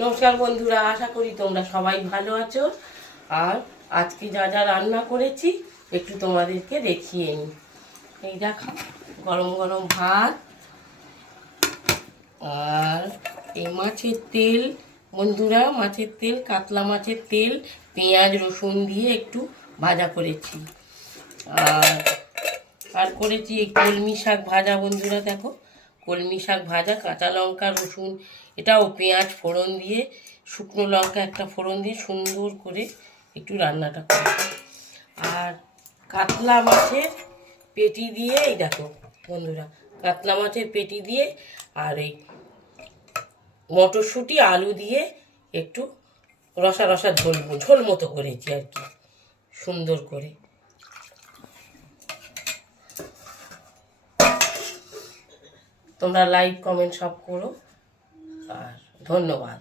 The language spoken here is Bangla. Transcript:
নমস্কার বন্ধুরা, আশা করি তোমরা সবাই ভালো আছো। আর আজকে যা যা রান্না করেছি একটু তোমাদেরকে দেখিয়ে নিই। এই দেখো, গরম গরম ভাত, আর এই মাছের তেল। বন্ধুরা, মাছের তেল, কাতলা মাছের তেল, পেঁয়াজ রসুন দিয়ে একটু ভাজা করেছি। আর আর করেছি এই কলমি শাক ভাজা। বন্ধুরা দেখো, কলমি শাক ভাজা, কাঁচা লঙ্কা রসুন, এটাও পেঁয়াজ ফোড়ন দিয়ে, শুকনো লঙ্কা একটা ফোড়ন দিয়ে সুন্দর করে একটু রান্নাটা করেছি। আর কাতলা মাছের পেটি দিয়ে, এই দেখো বন্ধুরা, কাতলা মাছের পেটি দিয়ে আর এই মটরশুঁটি আলু দিয়ে একটু রসা রসা ঝোল মতো করেছি আর কি, সুন্দর করে। তোমরা লাইক কমেন্ট সব করো, আর ধন্যবাদ।